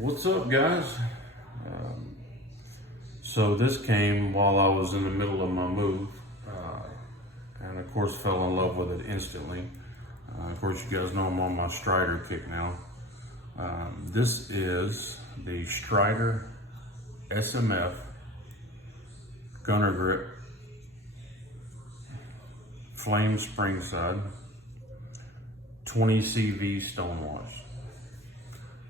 What's up, guys? So this came while I was in the middle of my move, and of course fell in love with it instantly. Of course, you guys know I'm on my Strider kick now. This is the Strider SMF Gunner Grip Flame Springside 20 CV Stonewash.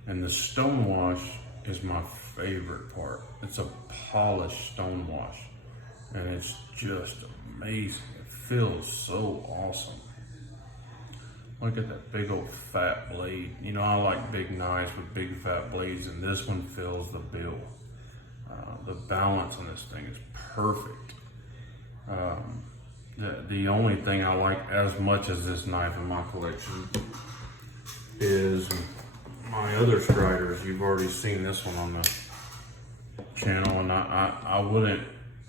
And the stonewash is my favorite part. It's a polished stonewash, and it's just amazing. It feels so awesome. Look at that big old fat blade. You know, I like big knives with big fat blades, and this one fills the bill. The balance on this thing is perfect. The only thing I like as much as this knife in my collection is my other Striders. You've already seen this one on the channel, and I wouldn't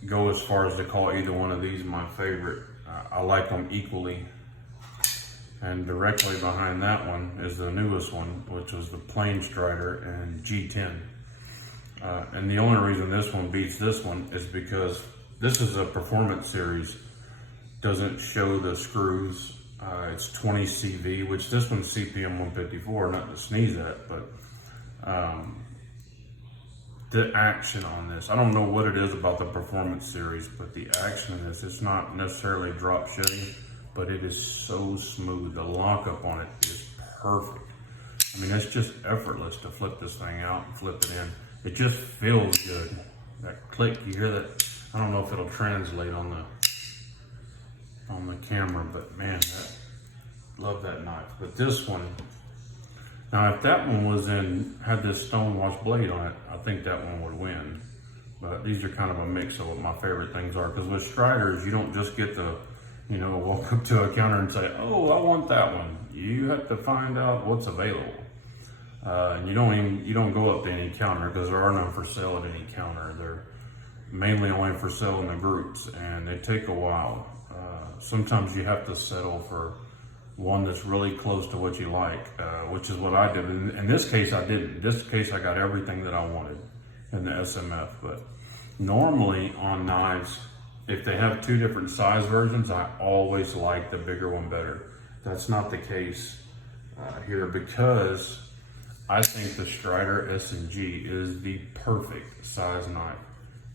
go as far as to call either one of these my favorite. I like them equally. And directly behind that one is the newest one, which was the plain Strider and G10. And the only reason this one beats this one is because this is a performance series. Doesn't show the screws. It's 20 CV, which this one's CPM 154, not to sneeze at, but the action on this, I don't know what it is about the performance series, but the action in this, it's not necessarily drop shitty, but it is so smooth. The lockup on it is perfect. I mean, it's just effortless to flip this thing out and flip it in. It just feels good. That click, you hear that? I don't know if it'll translate on the camera, but man, love that knife. But this one, now if that one had this stonewash blade on it, I think that one would win. But these are kind of a mix of what my favorite things are, because with Striders, you don't just get to, you know, walk up to a counter and say, oh, I want that one. You have to find out what's available. And you don't go up to any counter, because there are none for sale at any counter. They're mainly only for sale in the groups, and they take a while. Sometimes you have to settle for one that's really close to what you like, which is what I did. In this case, I didn't. In this case, I got everything that I wanted in the SMF. But normally on knives, if they have two different size versions, I always like the bigger one better. That's not the case here, because I think the Strider S&G is the perfect size knife.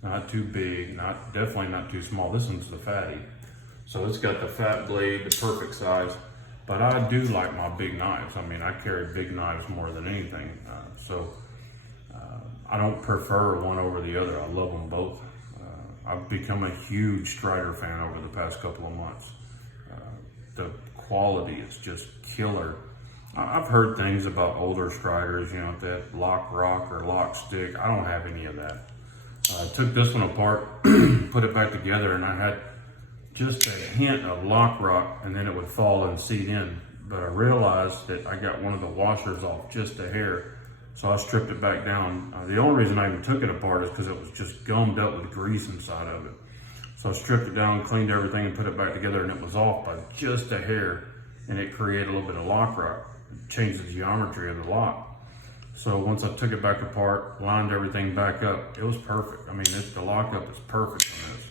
Not too big, definitely not too small. This one's the fatty. So it's got the fat blade, the perfect size. But I do like my big knives. I mean, I carry big knives more than anything. I don't prefer one over the other. I love them both. I've become a huge Strider fan over the past couple of months. The quality is just killer. I've heard things about older Striders, you know, that lock rock or lock stick. I don't have any of that. I took this one apart, put it back together, and I had just a hint of lock rock, and then it would fall and seat in. But I realized that I got one of the washers off just a hair, so I stripped it back down. The only reason I even took it apart is because it was just gummed up with grease inside of it. So I stripped it down, cleaned everything, and put it back together, and it was off by just a hair, and it created a little bit of lock rock. It changed the geometry of the lock. So once I took it back apart, lined everything back up, it was perfect. I mean, the lockup is perfect on this.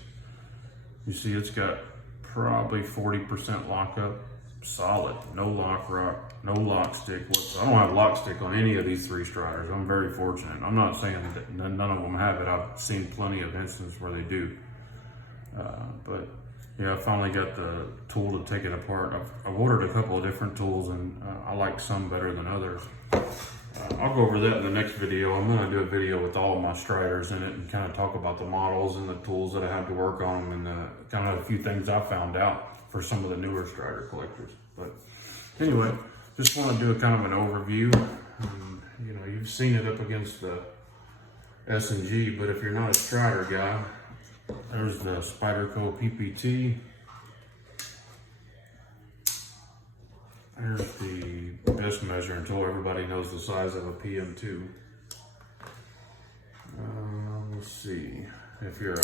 You see, it's got probably 40% lockup, solid, no lock rock, no lock stick. I don't have lock stick on any of these three Striders. I'm very fortunate. I'm not saying that none of them have it. I've seen plenty of instances where they do. But yeah, I finally got the tool to take it apart. I've ordered a couple of different tools, and I like some better than others. I'll go over that in the next video. I'm going to do a video with all of my Striders in it and kind of talk about the models and the tools that I have to work on, and kind of a few things I found out for some of the newer Strider collectors. But anyway, just want to do a kind of an overview. You know, you've seen it up against the S&G, but if you're not a Strider guy, there's the Spyderco PPT. There's the best measuring tool. Everybody knows the size of a PM2. Let's see. If you're a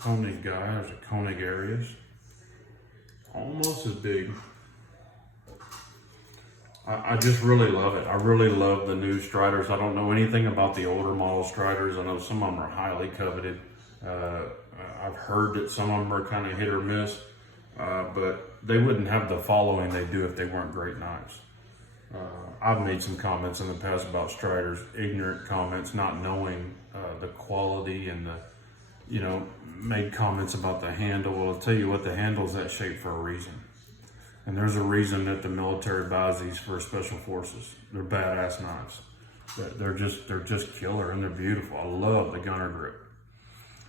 Koenig guy, there's a Koenig Arius. Almost as big. I just really love it. I really love the new Striders. I don't know anything about the older model Striders. I know some of them are highly coveted. I've heard that some of them are kind of hit or miss, but they wouldn't have the following they do if they weren't great knives. I've made some comments in the past about Striders, ignorant comments, not knowing the quality and made comments about the handle. Well, I'll tell you what, the handle's that shape for a reason. And there's a reason that the military buys these for special forces. They're badass knives. They're just killer, and they're beautiful. I love the gunner grip.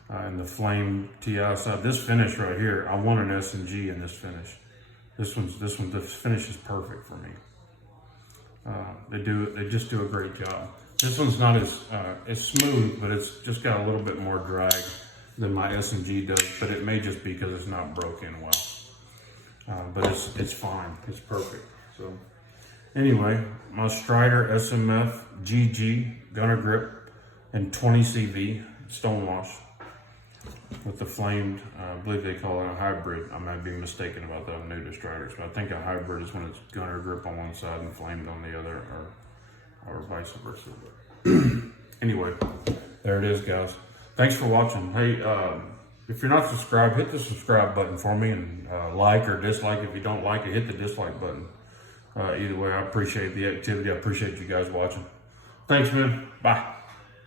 And the flame TI side. This finish right here, I want an SMG in this finish. This finish is perfect for me. They just do a great job. This one's not as smooth, but it's just got a little bit more drag than my SMG does, but it may just be because it's not broken well. But it's fine, it's perfect. So anyway, my Strider SMF GG gunner grip and 20 CV stonewash with the flamed, I believe they call it a hybrid. I might be mistaken about that, I'm new to Striders, but I think a hybrid is when it's gunner grip on one side and flamed on the other, or vice versa. But anyway, there it is, guys. Thanks for watching. Hey, if you're not subscribed, hit the subscribe button for me, and like or dislike. If you don't like it, hit the dislike button. Either way, I appreciate the activity. I appreciate you guys watching. Thanks, man. Bye.